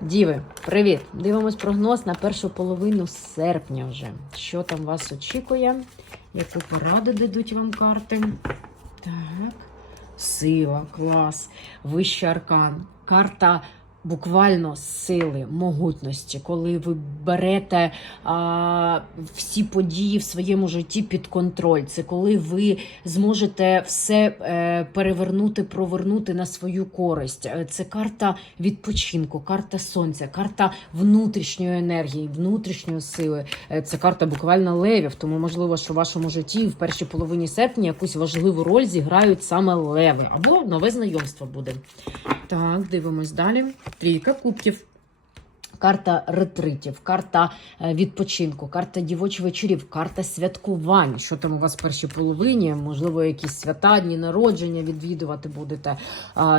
Діви, привіт! Дивимось прогноз на першу половину серпня вже. Що там вас очікує? Яку пораду дадуть вам карти? Так. Сила, клас, вищий аркан. Карта буквально сили, могутності, коли ви берете а, всі події в своєму житті під контроль. Це коли ви зможете все е, перевернути, провернути на свою користь. Е, Це карта відпочинку, карта сонця, карта внутрішньої енергії, внутрішньої сили. Е, Це карта буквально левів. Тому можливо, що в вашому житті в першій половині серпня якусь важливу роль зіграють саме леви, або нове знайомство буде. Так, дивимось далі. Трійка кубків. Карта ретритів, карта е, відпочинку, карта дівочих вечорів, карта святкувань. Що там у вас в першій половині? Можливо, якісь свята, дні народження відвідувати будете.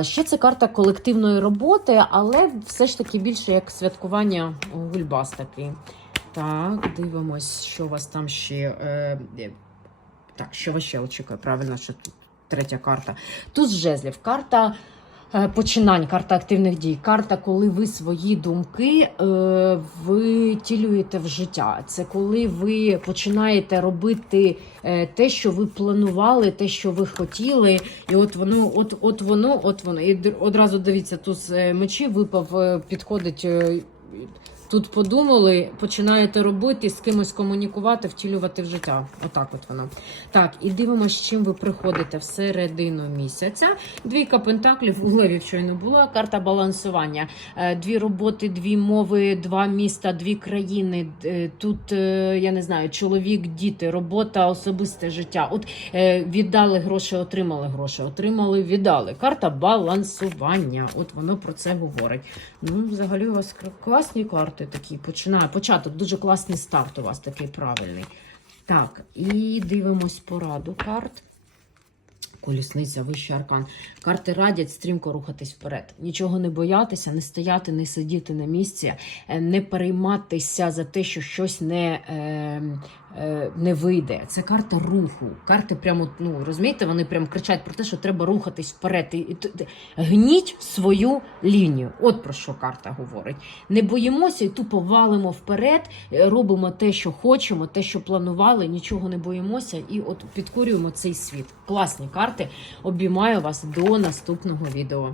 Ще це карта колективної роботи, але все ж таки більше як святкування гульбас такий. Так, дивимось, що у вас там ще. Е, е, так, що вас ще очікує? Правильно, що тут третя карта. Тут жезлів. Карта починань, карта активних дій, карта, коли ви свої думки е, втілюєте в життя. Це коли ви починаєте робити е, те, що ви планували, те, що ви хотіли, і от воно, от, от воно, от воно. І одразу дивіться, тут з е, випав, е, підходить. Тут подумали, починаєте робити, з кимось комунікувати, втілювати в життя. Отак от воно. Так, і дивимося, з чим ви приходите всередину місяця. Двійка пентаклів, у левів щойно була, карта балансування. Е, Дві роботи, дві мови, два міста, дві країни. Е, Тут, е, я не знаю, чоловік, діти, робота, особисте життя. От віддали гроші, отримали гроші, отримали, віддали. Карта балансування. От воно про це говорить. Ну, взагалі, у вас класні карти такі. Починає. Початок, дуже класний старт у вас такий правильний. Так, і дивимось пораду карт. Колісниця, вищий аркан. Карти радять стрімко рухатись вперед. Нічого не боятися, не стояти, не сидіти на місці, е, не перейматися за те, що щось не, е, не вийде. Це карта руху. Карти прямо, ну розумієте, вони прямо кричать про те, що треба рухатись вперед. І, гніть свою лінію. От про що карта говорить. Не боїмося і тупо валимо вперед, е, робимо те, що хочемо, те, що планували, нічого не боїмося, і от підкорюємо цей світ. Класні карти. Обіймаю вас до наступного відео.